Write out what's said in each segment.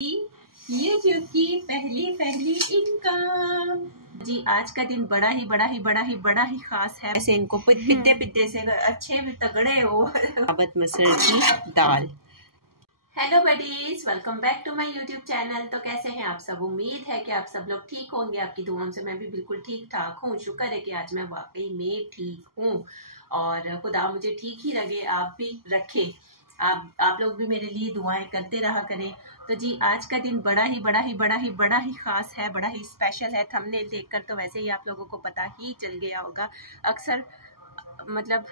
YouTube की पहली income जी। आज का दिन बड़ा ही खास है। ऐसे इनको पिद्दे से अच्छे तगड़े हो साबुत मसूर की दाल। Hello buddies, welcome back to my YouTube channel. तो कैसे हैं आप सब? उम्मीद है कि आप सब लोग ठीक होंगे। आपकी दुआओं से मैं भी बिल्कुल ठीक ठाक हूँ। शुक्र है कि आज मैं वाकई में ठीक हूँ और खुदा मुझे ठीक ही लगे, आप भी रखे। आप लोग भी मेरे लिए दुआएं करते रहा करें। तो जी, आज का दिन बड़ा ही खास है, बड़ा ही स्पेशल है। थंबनेल देखकर तो वैसे ही आप लोगों को पता ही चल गया होगा। अक्सर मतलब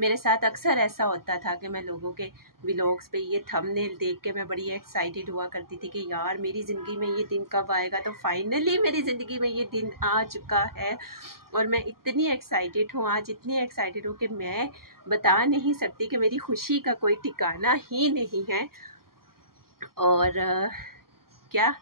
मेरे साथ अक्सर ऐसा होता था कि मैं लोगों के व्लॉग्स पे ये थंबनेल देख के मैं बड़ी एक्साइटेड हुआ करती थी कि यार मेरी ज़िंदगी में ये दिन कब आएगा। तो फाइनली मेरी ज़िंदगी में ये दिन आ चुका है और मैं इतनी एक्साइटेड हूँ, आज इतनी एक्साइटेड हूँ कि मैं बता नहीं सकती कि मेरी खुशी का कोई ठिकाना ही नहीं है। और क्या,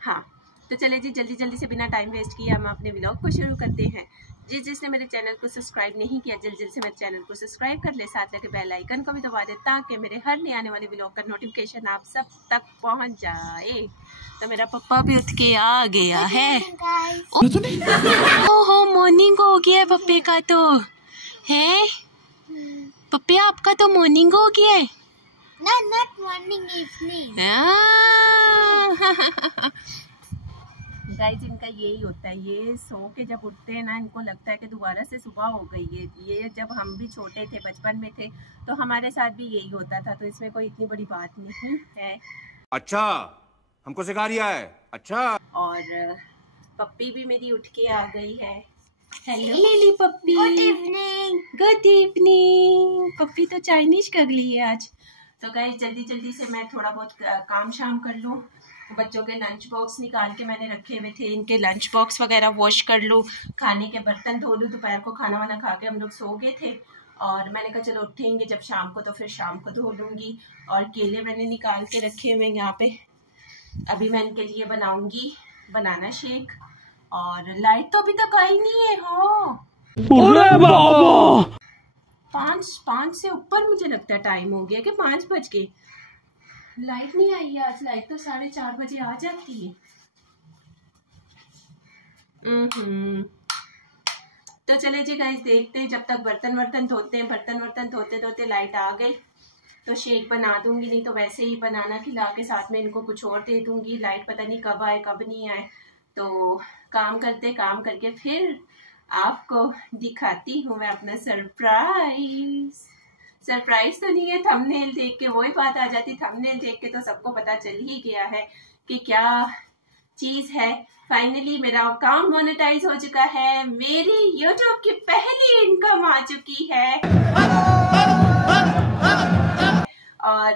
हाँ, तो चले जी, जल्दी से बिना टाइम वेस्ट किए हम अपने व्लॉग को शुरू करते हैं। जिसने मेरे चैनल को सब्सक्राइब नहीं किया, जल्दी से मेरे चैनल को सब्सक्राइब कर ले, साथ लगे बेल आइकन को भी दबा दे ताकि मेरे हर नए आने वाले व्लॉग का नोटिफिकेशन आप सब तक पहुंच जाए। तो मेरा पप्पा भी उठ के आ गया है। ओहो, मॉर्निंग हो गया है पप्पे का तो है। पप्पे आपका तो मॉर्निंग हो गया है। not morning, evening. गाइस, इनका यही होता है, ये सो के जब उठते हैं ना, इनको लगता है कि दोबारा से सुबह हो गई है। ये जब हम भी छोटे थे, बचपन में थे, तो हमारे साथ भी यही होता था। तो इसमें कोई इतनी बड़ी बात नहीं है। अच्छा, हमको सिखा रिया है। अच्छा। और पप्पी भी मेरी उठ के आ गई है। Hello Lily puppy, good evening. Good evening. Puppy तो चाइनीज कर ली है आज। तो गाइस, जल्दी से मैं थोड़ा बहुत काम शाम कर लूँ। बच्चों के लंच बॉक्स निकाल के मैंने रखे हुए थे, इनके लंच बॉक्स वगैरह वॉश कर लूँ, खाने के बर्तन धो लूँ। दोपहर को खाना वाना खा के हम लोग सो गए थे और मैंने कहा चलो उठेंगे जब शाम को, तो फिर शाम को धो लूँगी। और केले मैंने निकाल के रखे हुए यहाँ पे, अभी मैं इनके लिए बनाऊँगी बनाना शेक। और लाइट तो अभी तक आई नहीं है। हाँ, 5 से ऊपर मुझे लगता है टाइम हो गया कि 5 बज गए। लाइट नहीं आई है आज। लाइट तो 4:30 बजे आ जाती है। तो चले जी गाइस, देखते हैं। जब तक बर्तन धोते लाइट आ गई तो शेक बना दूंगी, नहीं तो वैसे ही बनाना खिला के साथ में इनको कुछ और दे दूंगी। लाइट पता नहीं कब आए कब नहीं आए। तो काम करके फिर आपको दिखाती हूँ मैं अपना सरप्राइज तो नहीं है, थंबनेल देख के वही बात आ जाती। थंबनेल देख के तो सबको पता चल ही गया है कि क्या चीज है। फाइनली मेरा अकाउंट मोनेटाइज हो चुका है, मेरी यूट्यूब की पहली इनकम आ चुकी है और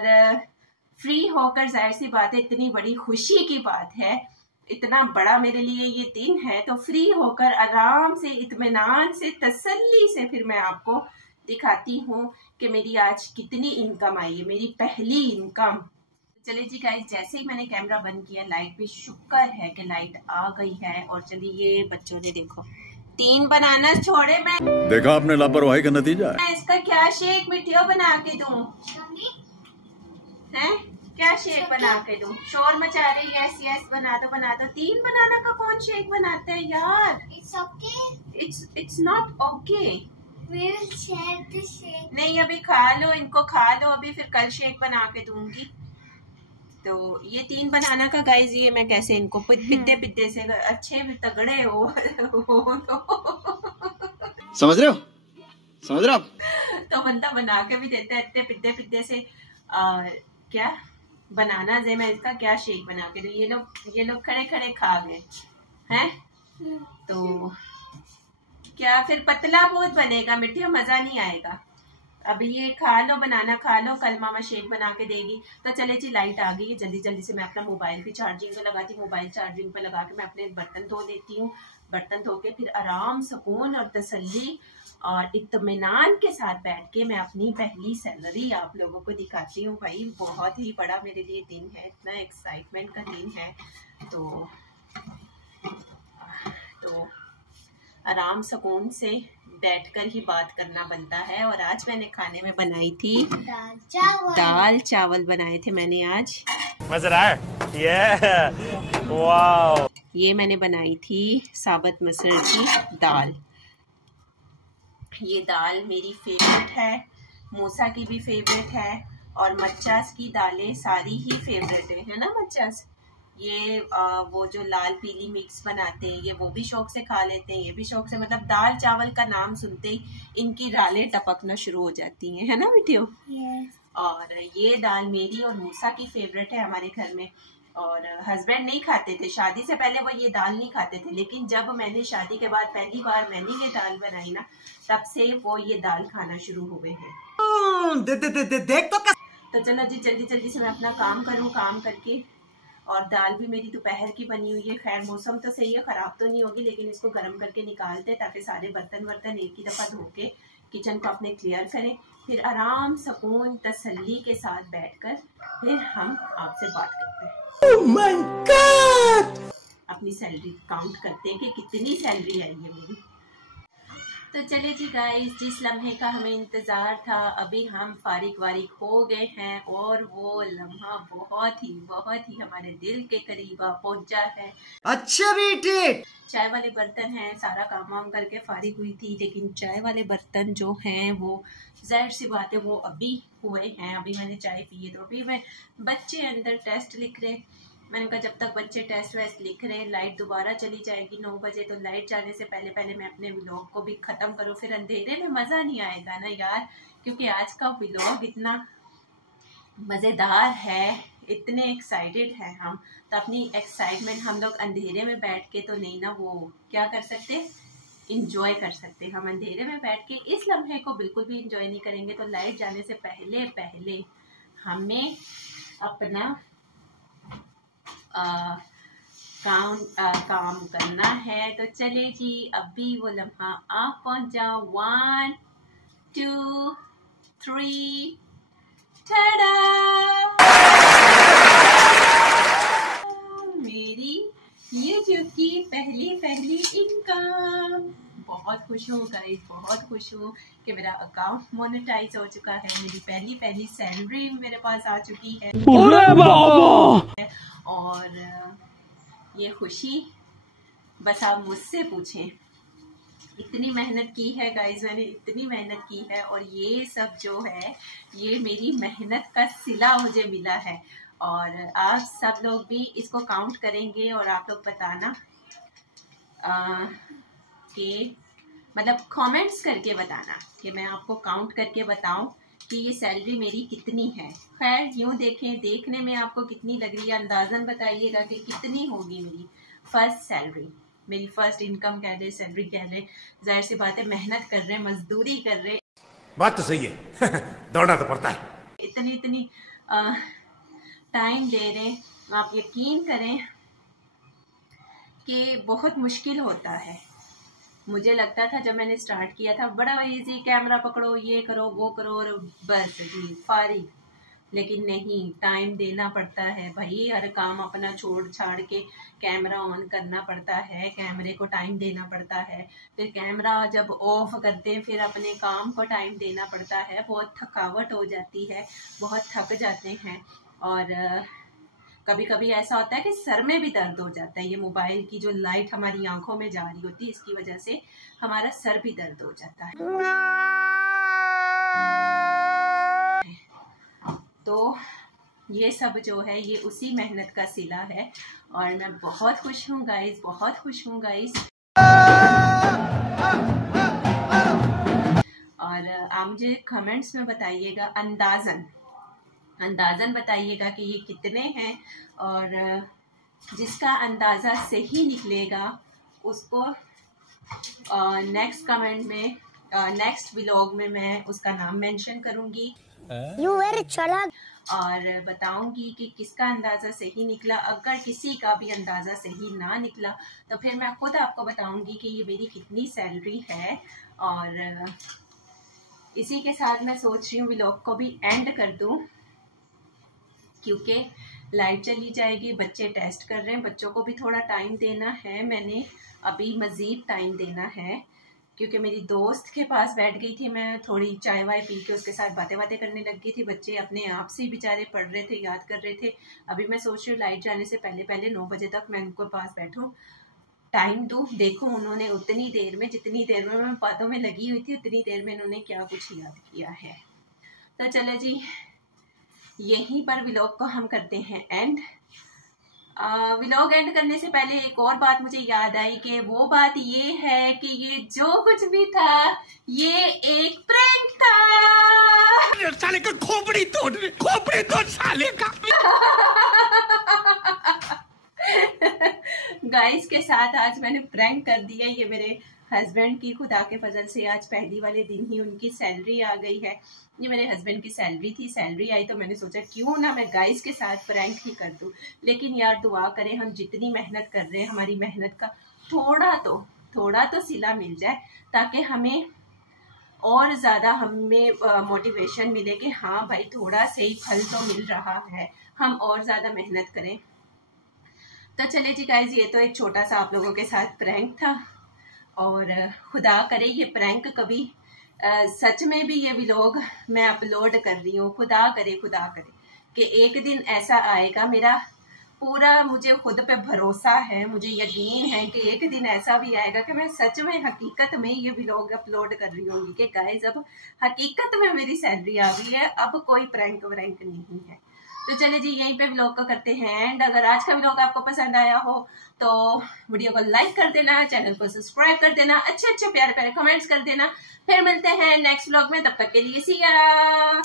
फ्री होकर, जाहिर सी बात है, इतनी बड़ी खुशी की बात है, इतना बड़ा मेरे लिए ये दिन है। तो फ्री होकर आराम से, इत्मीनान से, तसल्ली से फिर मैं आपको दिखाती हूँ कि मेरी आज कितनी इनकम आई है, मेरी पहली इनकम। चले जी गाइस, जैसे ही मैंने कैमरा बंद किया, लाइट भी, शुक्र है कि लाइट आ गई है। और चलिए, बच्चों ने देखो 3 बनाना छोड़े। मैं देखा आपने लापरवाही का नतीजा है। मैं इसका क्या शेक मिठियो बना के दूं? हैं, क्या शेक बना के दूं? शोर मचा रही है। यस, बना दो। 3 बनाना का कौन शेक बनाता है यार? It's okay. It's not okay. We will share the shake. नहीं, अभी खा लो, इनको खा लो अभी, फिर कल शेक बना के दूंगी। तो ये 3 बनाना का गाइस, ये मैं कैसे इनको पिद्दे से अच्छे तगड़े हो तो समझ रहे हो आप? तो बंदा बना के भी देता है इतने पिद्दे से। क्या बनाना है, मैं इसका क्या शेक बना के दूं? ये लोग खड़े खा गए हैं। तो क्या फिर पतला बहुत बनेगा, मिठिया मजा नहीं आएगा। अभी ये खा लो, बनाना खा लो, कल मामा शेक बना के देगी। तो चले जी, लाइट आ गई है। जल्दी से मैं अपना मोबाइल भी चार्जिंग पे लगाती हूँ। मोबाइल चार्जिंग पे लगा के मैं अपने बर्तन धो लेती हूँ। बर्तन धो के फिर आराम, सुकून और तसल्ली और इत्मीनान के साथ बैठ के मैं अपनी पहली सैलरी आप लोगों को दिखाती हूँ। भाई, बहुत ही बड़ा मेरे लिए दिन है, इतना एक्साइटमेंट का दिन है। तो आराम सुकून से बैठकर ही बात करना बनता है। और आज मैंने खाने में बनाई थी दाल चावल। दाल चावल बनाए थे मैंने आज। मजा आ रहा है? ये वाओ। ये मैंने बनाई थी साबुत मसर की दाल। ये दाल मेरी फेवरेट है, मूसा की भी फेवरेट है और मच्चास की दालें सारी ही फेवरेट है ना मच्चास। ये वो जो लाल पीली मिक्स बनाते हैं ये वो भी शौक से खा लेते हैं, ये भी शौक से। मतलब दाल चावल का नाम सुनते ही इनकी रालें टपकना शुरू हो जाती हैं, है ना बिटियो। Yes. और ये दाल मेरी और मूसा की फेवरेट है हमारे घर में। और हस्बैंड नहीं खाते थे, शादी से पहले वो ये दाल नहीं खाते थे, लेकिन जब मैंने शादी के बाद पहली बार मैंने ये दाल बनाई ना, तब से वो ये दाल खाना शुरू हुए हैं। देख तो चलो जी जल्दी जल्दी से मैं अपना काम करूँ, काम करके। और दाल भी मेरी दोपहर की बनी हुई है। खैर मौसम तो सही है, खराब तो नहीं होगी, लेकिन इसको गर्म करके निकालते ताकि सारे बर्तन वर्तन एक ही दफा धो के किचन को अपने क्लियर करें, फिर आराम सुकून तसल्ली के साथ बैठकर फिर हम आपसे बात करते हैं। Oh my God! अपनी सैलरी काउंट करते हैं कि कितनी सैलरी आई है मेरी। तो चले जी गाइस, जिस लम्हे का हमें इंतज़ार था अभी हम फारिग वारिग हो गए हैं और वो लम्हा बहुत ही हमारे दिल के करीब आ पहुंचा है। अच्छा बेटे, चाय वाले बर्तन हैं, सारा काम वाम करके फारिग हुई थी, लेकिन चाय वाले बर्तन जो हैं वो जाहिर सी बात है वो अभी हुए हैं। अभी मैंने चाय पी है तो अभी मैं बच्चे अंदर टेस्ट लिख रहे। मैंने कहा जब तक बच्चे टेस्ट वेस्ट लिख रहे हैं लाइट दोबारा चली जाएगी 9 बजे, तो लाइट जाने से पहले पहले मैं अपने व्लॉग को भी ख़त्म करूँ, फिर अंधेरे में मज़ा नहीं आएगा ना यार। क्योंकि आज का व्लॉग इतना मज़ेदार है, इतने एक्साइटेड हैं हम, तो अपनी एक्साइटमेंट हम लोग अंधेरे में बैठ के तो नहीं ना वो क्या कर सकते, इंजॉय कर सकते। हम अंधेरे में बैठ के इस लम्हे को बिल्कुल भी इंजॉय नहीं करेंगे। तो लाइट जाने से पहले पहले हमें अपना काम करना है। तो चले जी अभी वो लम्हा आप पहुंच जाओ। 1 2 3 टाडा, मेरी YouTube की पहली इनकम। बहुत खुश हूँ गाइस, बहुत खुश हूँ कि मेरा अकाउंट मोनेटाइज हो चुका है, मेरी पहली सैलरी मेरे पास आ चुकी है। और ये खुशी बस आप मुझसे पूछें, इतनी मेहनत की है गाइस, मैंने इतनी मेहनत की है और ये सब जो है ये मेरी मेहनत का सिला मुझे मिला है। और आप सब लोग भी इसको काउंट करेंगे और आप लोग बताना कि मतलब कमेंट्स करके बताना कि मैं आपको काउंट करके बताऊं कि ये सैलरी मेरी कितनी है। खैर यूँ देखें, देखने में आपको कितनी लग रही है, अंदाज़न बताइएगा कि कितनी होगी मेरी फर्स्ट सैलरी, मेरी फर्स्ट इनकम कह लें, सैलरी कह लें। जाहिर सी बात है मेहनत कर रहे हैं, मजदूरी कर रहे हैं, बात तो सही है दौड़ना तो पड़ता है। इतनी टाइम दे रहे हैं। आप यकीन करें कि बहुत मुश्किल होता है। मुझे लगता था जब मैंने स्टार्ट किया था बड़ा इजी, कैमरा पकड़ो, ये करो वो करो और बस जी फारिग, लेकिन नहीं, टाइम देना पड़ता है भाई। हर काम अपना छोड़ छाड़ के कैमरा ऑन करना पड़ता है, कैमरे को टाइम देना पड़ता है, फिर कैमरा जब ऑफ करते हैं फिर अपने काम को टाइम देना पड़ता है। बहुत थकावट हो जाती है, बहुत थक जाते हैं। और कभी कभी ऐसा होता है कि सर में भी दर्द हो जाता है। ये मोबाइल की जो लाइट हमारी आंखों में जा रही होती है इसकी वजह से हमारा सर भी दर्द हो जाता है। तो ये सब जो है ये उसी मेहनत का सिला है और मैं बहुत खुश हूँ गाइस, बहुत खुश हूँ गाइस। और आप मुझे कमेंट्स में बताइएगा, अंदाज़न बताइएगा कि ये कितने हैं। और जिसका अंदाज़ा सही निकलेगा उसको नेक्स्ट कमेंट में, नेक्स्ट व्लॉग में मैं उसका नाम मेंशन करूँगी। You very चालाक। और बताऊंगी कि किसका अंदाज़ा सही निकला। अगर किसी का भी अंदाज़ा सही ना निकला तो फिर मैं खुद आपको बताऊंगी कि ये मेरी कितनी सैलरी है। और इसी के साथ मैं सोच रही हूँ व्लॉग को भी एंड कर दूँ, क्योंकि लाइट चली जाएगी, बच्चे टेस्ट कर रहे हैं, बच्चों को भी थोड़ा टाइम देना है, मैंने अभी मज़ीद टाइम देना है। क्योंकि मेरी दोस्त के पास बैठ गई थी। मैं थोड़ी चाय वाय पी के उसके साथ बातें बातें करने लग गई थी। बच्चे अपने आप से बेचारे पढ़ रहे थे, याद कर रहे थे। अभी मैं सोच रही हूँ लाइट जाने से पहले पहले 9 बजे तक मैं उनको पास बैठूं, टाइम दूं, देखूं उन्होंने उतनी देर में, जितनी देर में मैं बातों में लगी हुई थी, उतनी देर में इन्होंने क्या कुछ याद किया है। तो चलो जी, यहीं पर व्लॉग को हम करते हैं एंड। व्लॉग एंड करने से पहले एक और बात मुझे याद आई कि वो बात ये है कि ये जो कुछ भी था ये एक प्रैंक था। साले का खोपड़ी तोड़ साले का। गाइस के साथ आज मैंने प्रैंक कर दिया। ये मेरे हस्बैंड की खुदा के फजल से आज पहली वाले दिन ही उनकी सैलरी आ गई है। ये मेरे हस्बैंड की सैलरी थी, सैलरी आई तो मैंने सोचा क्यों ना मैं गाइस के साथ प्रैंक ही कर दूं। लेकिन यार दुआ करें, हम जितनी मेहनत कर रहे हैं हमारी मेहनत का थोड़ा तो सिला मिल जाए, ताकि हमें और ज़्यादा हमें मोटिवेशन मिले कि हाँ भाई थोड़ा सही फल तो मिल रहा है, हम और ज़्यादा मेहनत करें। तो चले जी गाइस, ये तो एक छोटा सा आप लोगों के साथ प्रैंक था और खुदा करे ये प्रैंक कभी सच में भी ये व्लॉग मैं अपलोड कर रही हूँ। खुदा करे कि एक दिन ऐसा आएगा, मेरा पूरा मुझे खुद पे भरोसा है, मुझे यकीन है कि एक दिन ऐसा भी आएगा कि मैं सच में हकीकत में ये व्लॉग अपलोड कर रही होंगी कि गाइस अब हकीकत में मेरी सैलरी आ गई है, अब कोई प्रैंक व्रैंक नहीं है। तो चले जी, यहीं पे व्लॉग को करते हैं एंड। अगर आज का व्लॉग आपको पसंद आया हो तो वीडियो को लाइक कर देना, चैनल को सब्सक्राइब कर देना, अच्छे अच्छे प्यारे प्यारे कमेंट्स कर देना। फिर मिलते हैं नेक्स्ट व्लॉग में, तब तक के लिए सी या।